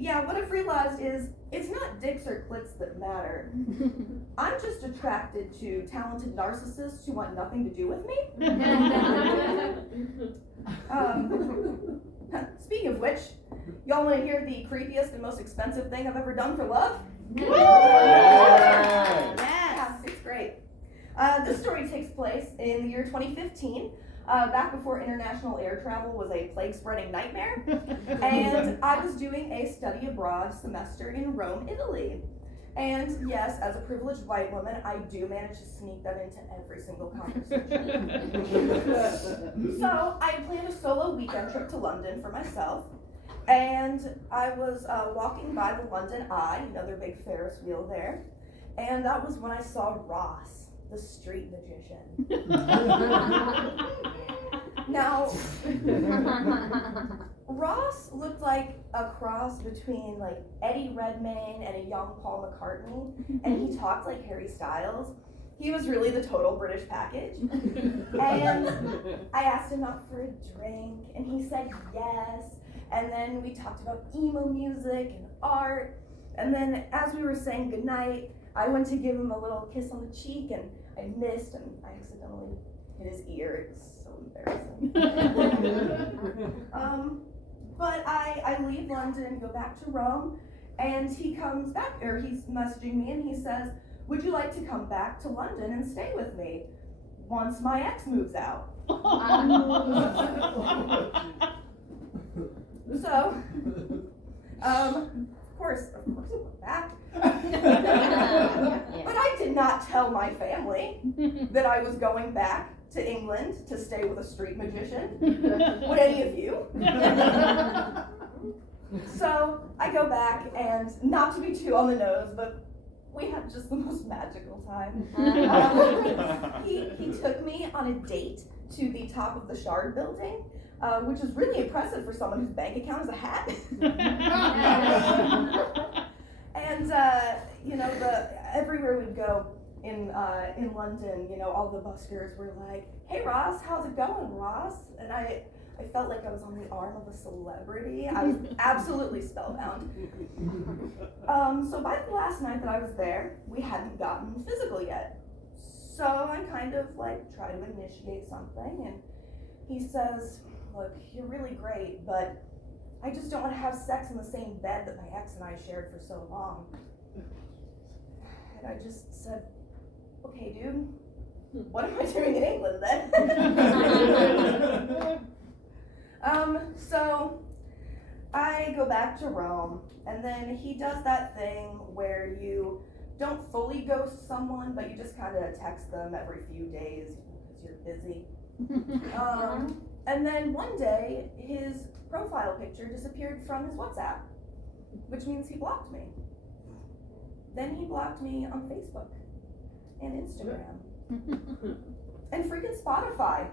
yeah, what I've realized is it's not dicks or clits that matter. I'm just attracted to talented narcissists who want nothing to do with me. Speaking of which, y'all want to hear the creepiest and most expensive thing I've ever done for love? Yes. Yeah, it's great. This story takes place in the year 2015, back before international air travel was a plague-spreading nightmare, and I was doing a study abroad semester in Rome, Italy. And yes, as a privileged white woman, I do manage to sneak that into every single conversation. So I planned a solo weekend trip to London for myself, and I was walking by the London Eye, another big Ferris wheel there, and that was when I saw Ross, the street magician. Now, Ross looked like a cross between like Eddie Redmayne and a young Paul McCartney, and he talked like Harry Styles. He was really the total British package. And I asked him out for a drink, and he said yes. And then we talked about emo music and art. And then as we were saying goodnight, I went to give him a little kiss on the cheek, and I missed, and I accidentally hit his ear. It was so embarrassing. But I leave London and go back to Rome, and he comes back, or he's messaging me, and he says, would you like to come back to London and stay with me once my ex moves out? So, of course I went back. But I did not tell my family that I was going back to England to stay with a street magician. Would any of you? So I go back, and not to be too on the nose, but we had just the most magical time. He took me on a date to the top of the Shard building, which is really impressive for someone whose bank account is a hat. And everywhere we'd go in London, all the buskers were like, "Hey Ross, how's it going, Ross?" And I felt like I was on the arm of a celebrity. I was absolutely spellbound. So by the last night that I was there, we hadn't gotten physical yet. So I kind of like try to initiate something, and he says, "Look, you're really great, but I just don't want to have sex in the same bed that my ex and I shared for so long." And I just said, "Okay, dude, what am I doing in England then?" So I go back to Rome, and then he does that thing where you don't fully ghost someone, but you just kind of text them every few days because you're busy. And then one day, his profile picture disappeared from his WhatsApp, which means he blocked me. Then he blocked me on Facebook and Instagram and freaking Spotify.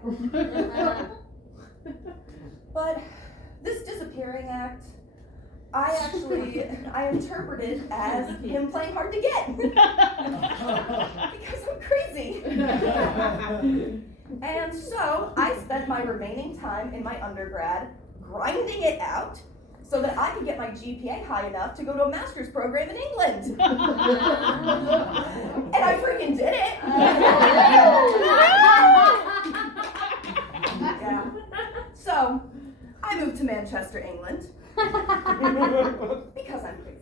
But this disappearing act, I interpreted as him playing hard to get because I'm crazy. And so I spent my remaining time in my undergrad grinding it out so that I could get my GPA high enough to go to a master's program in England. And I freaking did it. Yeah. So I moved to Manchester, England, because I'm crazy.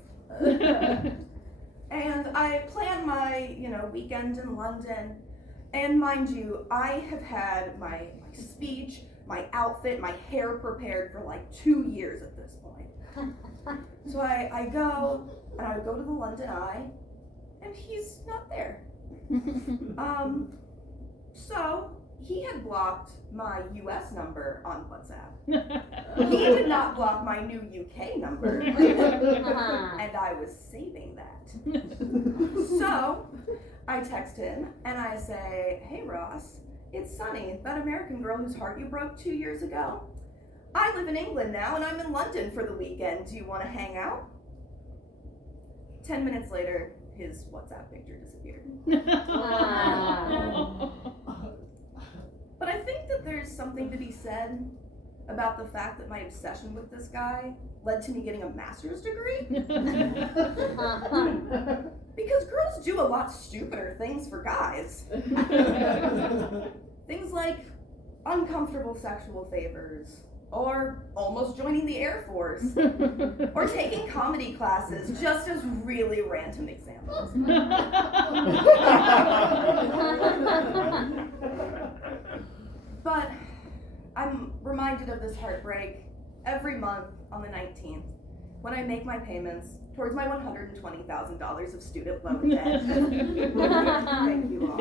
And I planned my, weekend in London. And mind you, I have had my speech, my outfit, my hair prepared for like 2 years at this point. So I go, and I go to the London Eye, and he's not there. So he had blocked my US number on WhatsApp. He did not block my new UK number. And I was saving that. So I text him and I say, "Hey Ross, it's Sunny, that American girl whose heart you broke 2 years ago. I live in England now and I'm in London for the weekend. Do you want to hang out?" 10 minutes later, his WhatsApp picture disappeared. But I think that there's something to be said about the fact that my obsession with this guy led to me getting a master's degree. Because girls do a lot stupider things for guys. Things like uncomfortable sexual favors, or almost joining the Air Force, or taking comedy classes, just as really random examples. But I'm reminded of this heartbreak every month on the 19th when I make my payments towards my $120,000 of student loan debt. Thank you all.